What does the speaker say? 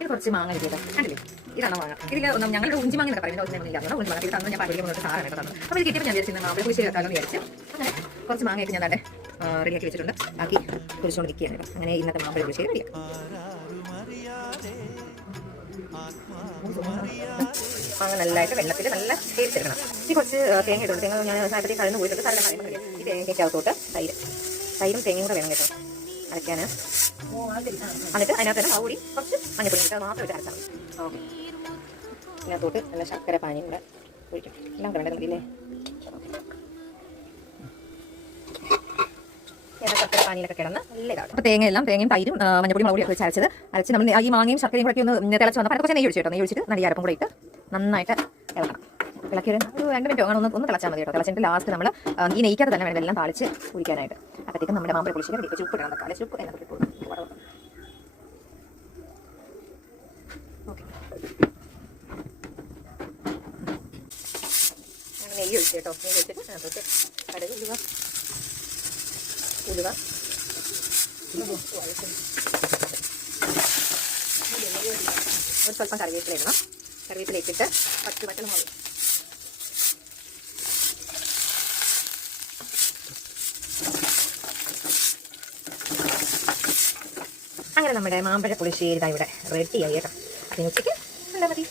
ഇത് കുറച്ച് മാങ്ങ കിട്ടിയത് കണ്ടില്ലേ, ഇതാണ് മാങ്ങ. ഇതിൽ ഞങ്ങളുടെ ഉഞ്ചി മാങ്ങ എന്നൊക്കെ പറയുന്നത് ഒന്നും ഉഞ്ചി മാങ്ങ ഇത് തന്നു. ഞാൻ പരിചയം കൊണ്ടിട്ട് സാറാണ് കേട്ടോ തന്നത്. അപ്പോൾ ഇത് കിട്ടിയപ്പോൾ ഞാൻ വിചാരിച്ചു മാമ്പഴ പുളിശ്ശേരി വെക്കാമെന്ന് വിചാരിച്ചു. അങ്ങനെ കുറച്ച് മാങ്ങയൊക്കെ ഞാൻ തന്നെ റെഡിയാക്കി വെച്ചിട്ടുണ്ട്. ബാക്കി കുറിച്ചുകൊണ്ട് നിൽക്കുകയാണ് കേട്ടോ. അങ്ങനെ ഇന്നത്തെ മാമ്പഴ പുളിശ്ശേരി റെഡിയാക്കാം. മാങ്ങ നല്ലതായിട്ട് വെള്ളത്തിൽ നല്ല തേച്ചെടുക്കണം. ഈ കുറച്ച് തേങ്ങ ഇട്ടുണ്ട്. തേങ്ങ ഞാൻ സാധനത്തിൽ കഴിഞ്ഞ് പോയിട്ടുണ്ട്. സാധനം പറയുമ്പോൾ ഈ തേങ്ങയ്ക്കകത്തോട്ട് തൈരും തേങ്ങയും കൂടെ വേണം കേട്ടോ അരയ്ക്കാൻ. എന്നിട്ട് അതിനകത്ത് തന്നെ കൂടി കുറച്ച് മഞ്ഞപ്പൊടി ഇട്ട് മാത്രം ഇട്ട് അരച്ചാൽ മതി. ഓക്കെ, ഇതിനകത്തോട്ട് നല്ല ശർക്കര പാനിയും കൂടെ ഒഴിക്കും. എല്ലാം കൂടെ വേണ്ടത് മതിയില്ലേ? ശർക്കര പാനിയിലൊക്കെ കിടന്ന് നല്ല ഇതാണ്. അപ്പോൾ തേങ്ങയും തൈരും മഞ്ഞപ്പൊടി മുളകുപൊടി ഒക്കെ വെച്ച് അരച്ച് നമ്മൾ ഈ മാങ്ങയും ശർക്കരയും കൂടെ ഒന്ന് തിളച്ച് വന്നപ്പോൾ കുറച്ച് നെയ്യ് ഒഴിച്ചിട്ടോ. നെയ്യ് ഒഴിച്ചിട്ട് നല്ല അരപ്പും കൂടെ ഇട്ട് നന്നായിട്ട് ഇളക്കണം. ഇളക്കി ഒരു 2 മിനിറ്റ് ഒന്ന് തിളച്ചാൽ മതി കേട്ടോ. തിളച്ചിട്ട് ലാസ്റ്റ് നമ്മൾ ഈ നെയ്ക്കകത്ത് തന്നെ വേണം എല്ലാം താളിച്ച് കുടിക്കാനായിട്ട്. അപ്പോഴത്തേക്കും നമ്മുടെ മാമ്പഴ പുളിശ്ശേരി റെഡി. ഉപ്പ് ഇടണം, തക്കാളി ഉപ്പ് എന്നൊക്കെ ഇട്ടു. ഓക്കെ, നെയ്യ് ഒഴിച്ച് കേട്ടോ. നെയ്യ് ഒഴിച്ചിട്ട് അതിനകത്തോട്ട് കടുക് ഉലുവ ഒരു സ്വല്പം കറിവേപ്പില ഇടണം. കറിവേപ്പില ഇട്ടിട്ട് പച്ചമുളക് അങ്ങനെ നമ്മുടെ മാമ്പഴ പുളിശ്ശേരി ഇവിടെ റെഡിയായി കേട്ടോ. അതിന് ഉച്ചയ്ക്ക് എന്താ മതി.